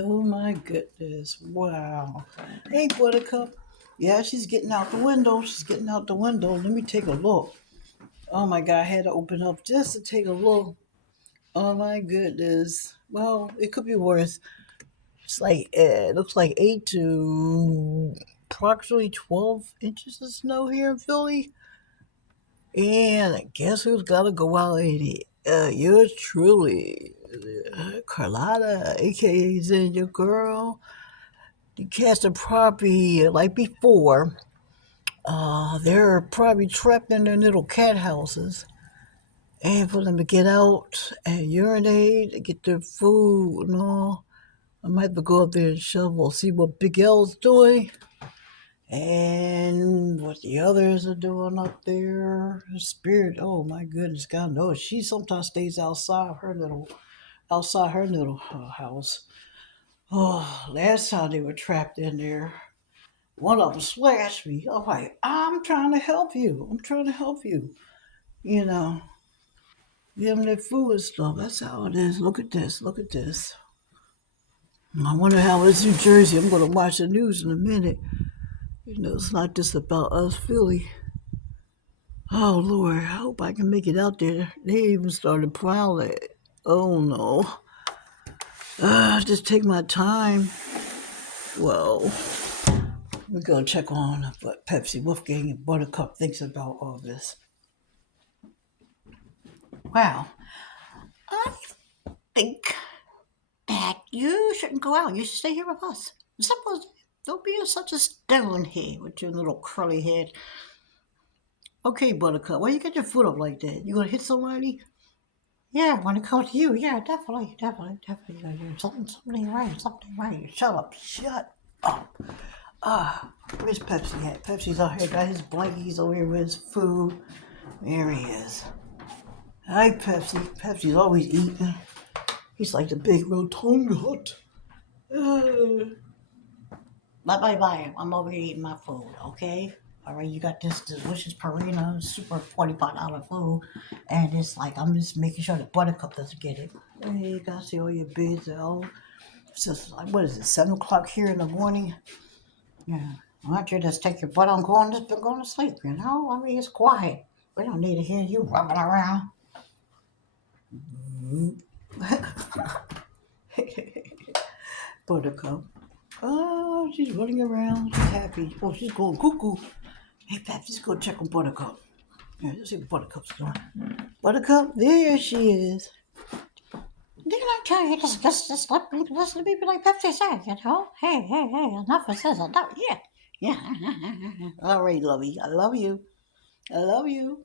Oh my goodness. Wow. Hey, Buttercup. Yeah, she's getting out the window. She's getting out the window. Let me take a look. Oh my God, I had to open up just to take a look. Oh my goodness. Well, it could be worse. It's like, it looks like 8 to approximately 12 inches of snow here in Philly. And I guess who's got to go out in it? Yours truly, Carlotta, aka Zen, your girl. The cats are probably like before. They're probably trapped in their little cat houses. And for them to get out and urinate and get their food and all, I might have to go up there and shovel, see what Big L's doing and what the others are doing up there. Spirit, oh my goodness, God knows she sometimes stays outside her little house. Oh, last time they were trapped in there, one of them slashed me. I'm like, I'm trying to help you. I'm trying to help you. You know, give them their food and stuff. That's how it is. Look at this. Look at this. I wonder how it's New Jersey. I'm going to watch the news in a minute. It's not just about us, Philly. Oh, Lord. I hope I can make it out there. They even started prowling. Oh, no. Just take my time. Well, we're going to check on what Pepsi, Wolfgang, and Buttercup thinks about all this. Wow. I think that you shouldn't go out. You should stay here with us. Suppose don't be such a stone head with your little curly head. Okay, Buttercup, why you got your foot up like that? You gonna hit somebody? Yeah, when it comes to you, yeah, definitely. Something right, something right. Shut up, shut up. Where's Pepsi at? Pepsi's out here, got his blanket, he's over here with his food. There he is. Hi, Pepsi. Pepsi's always eating. He's like the big rotund hut. Bye. I'm over here eating my food, okay? All right, you got this delicious Purina super $45 food, and it's like I'm just making sure the Buttercup doesn't get it. Hey, you gotta see all your bids out. It's just like, what is it, 7 o'clock here in the morning? Yeah. Why don't you just take your butt on going to sleep, you know? I mean, it's quiet. We don't need to hear you rubbing around. Buttercup. Oh, she's running around. She's happy. Oh, she's going cuckoo. Hey, Pep, let's go check on Buttercup. Yeah, let's see what Buttercup's doing. Buttercup, there she is. Didn't I tell you just listen to me like Pepsi said, you know? Hey, enough is says enough. Yeah. All right, lovey. I love you. I love you.